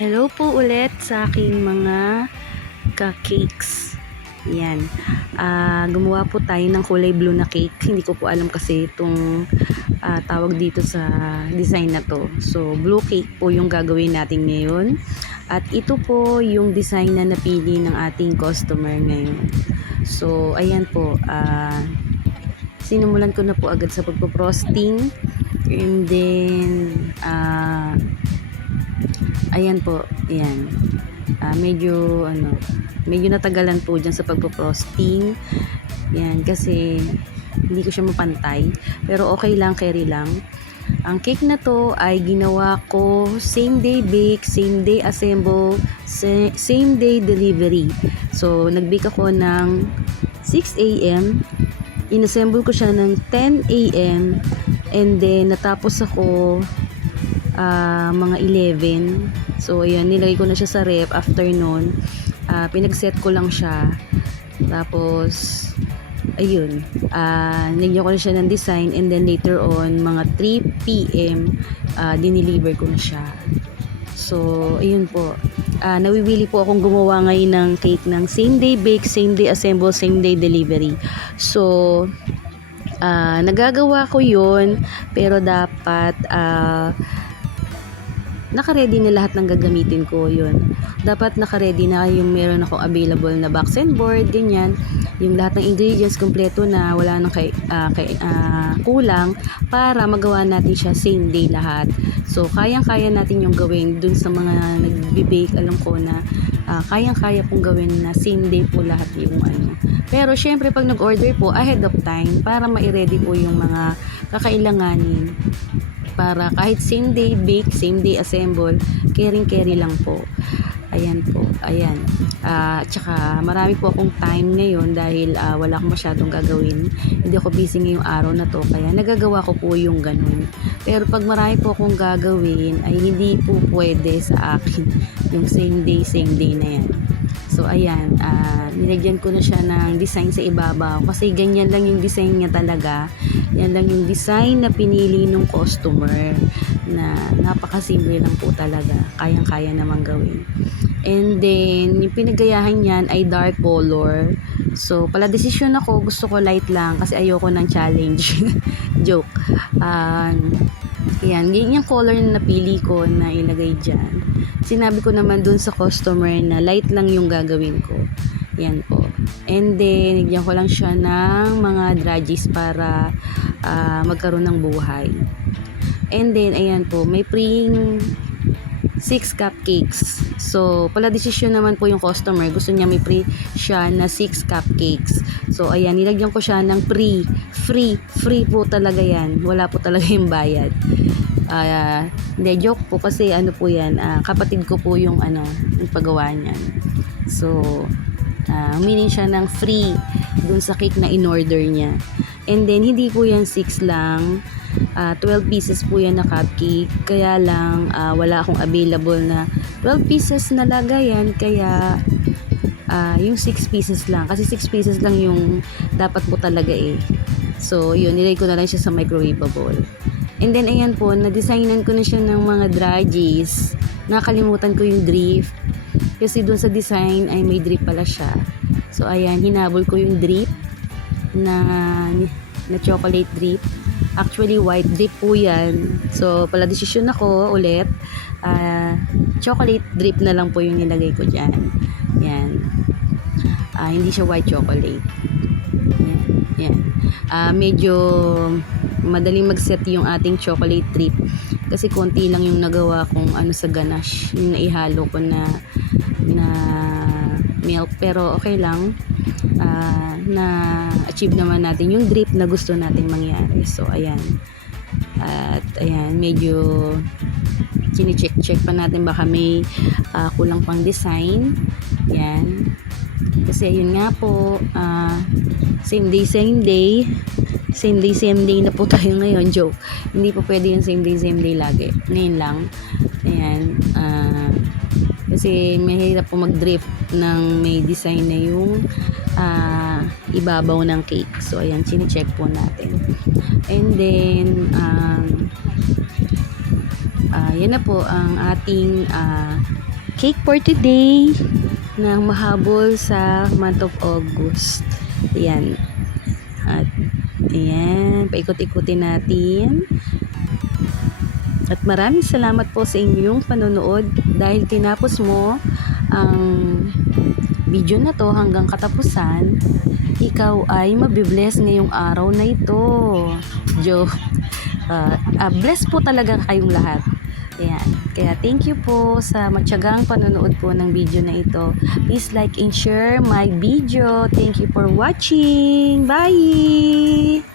Hello po ulit sa aking mga ka-cakes. Yan. Gumawa po tayo ng kulay blue na cake. Hindi ko po alam kasi itong tawag dito sa design na to. So, blue cake po yung gagawin natin ngayon. At ito po yung design na napili ng ating customer ngayon. So, ayan po. Sinimulan ko na po agad sa pagpo-frosting. And then, ayan po, ayan. Medyo natagalan po dyan sa pagpo-frosting. Yan, kasi hindi ko siya mapantay. Pero okay lang, carry lang. Ang cake na to ay ginawa ko same day bake, same day assemble, same day delivery. So, nag-bake ako ng 6 a.m. Inassemble ko siya ng 10 a.m. And then, natapos ako mga 11. So, ayan, nilagay ko na siya sa ref after nun. Pinag-set ko lang siya. Tapos, ayun, nilagyan ko na siya ng design and then later on, mga 3 p.m. Dineliver ko na siya. So, ayun po. Nawiwili po akong gumawa ngayon ng cake ng same day bake, same day assemble, same day delivery. So, nagagawa ko yun, pero dapat naka-ready na lahat ng gagamitin ko yun. Dapat naka-ready na yung meron akong available na box and board, ganyan. Yung lahat ng ingredients kompleto na, wala nang kulang para magawa natin siya same day lahat. So, kayang-kaya natin yung gawin dun sa mga nagbe-bake. Alam ko na kayang-kaya pong gawin na same day po lahat yung ano. Pero, syempre, pag nag-order po ahead of time para ma-ready po yung mga kakailanganin. Para kahit same day bake, same day assemble, carry lang po. Ayan po, ayan. Tsaka marami po akong time ngayon dahil wala akong masyadong gagawin. Hindi ako busy ngayong araw na to, kaya nagagawa ko po yung ganun. Pero pag marami po akong gagawin, ay hindi po pwede sa akin yung same day na yan. So, ayan, nilagyan ko na siya ng design sa ibabaw kasi ganyan lang yung design niya talaga. Yan lang yung design na pinili ng customer na napakasimple lang po talaga. Kayang-kaya namang gawin. And then, yung pinagayahan niyan ay dark color. So, pala desisyon ako, gusto ko light lang kasi ayoko ng challenge. Joke. Yan, yung color na napili ko na ilagay dyan. Sinabi ko naman dun sa customer na light lang yung gagawin ko. Yan po. And then, nagyan ko lang siya ng mga draggies para magkaroon ng buhay. And then, ayan po, may pring 6 cupcakes. So, pala desisyon naman po yung customer. Gusto niya may free siya na 6 cupcakes. So, ayan, nilagyan ko siya ng free. Free po talaga yan. Wala po talaga yung bayad. Hindi, joke po kasi ano po yan, kapatid ko po yung yung paggawa niyan. So, humiling siya ng free dun sa cake na in-order niya. And then, hindi po yan 6 lang. 12 pieces po yan na cupcake. Kaya lang, wala akong available na 12 pieces na lagayan. Kaya, yung 6 pieces lang. Kasi 6 pieces lang yung dapat po talaga eh. So, yun, nilagay ko na lang siya sa microwavable. And then, ayan po, na-designan ko na siya ng mga draggies. Nakalimutan ko yung drip. Kasi dun sa design ay may drip pala siya. So, ayan, hinabol ko yung drip na chocolate drip. Actually, white drip po yan. So, pala desisyon ako ulit. Chocolate drip na lang po yung nilagay ko dyan. Yan. Hindi siya white chocolate. Yan. Medyo madaling mag-set yung ating chocolate drip kasi konti lang yung nagawa kong sa ganache yung naihalo ko na milk, pero okay lang. Na achieve naman natin yung drip na gusto natin mangyari. So, ayan. At ayan, medyo chine-check pa natin baka may kulang pang design. Yan. Kasi yun nga po, same day na po tayo ngayon. Joke. Hindi po pwede yung same day lagi. Ngayon lang. Ayan. Kasi mahirap po mag-drip ng may design na yung ibabaw ng cake. So, ayan, chine-check po natin. And then, yan na po ang ating cake for today na mahabol sa month of August. Ayan. At ayan, paikot-ikutin natin. At maraming salamat po sa inyong panonood dahil tinapos mo ang video na to hanggang katapusan. Ikaw ay mabibless ngayong araw na ito. Joke. Bless po talaga kayong lahat. Ayan. Kaya thank you po sa matyagang panonood po ng video na ito. Please like and share my video. Thank you for watching. Bye!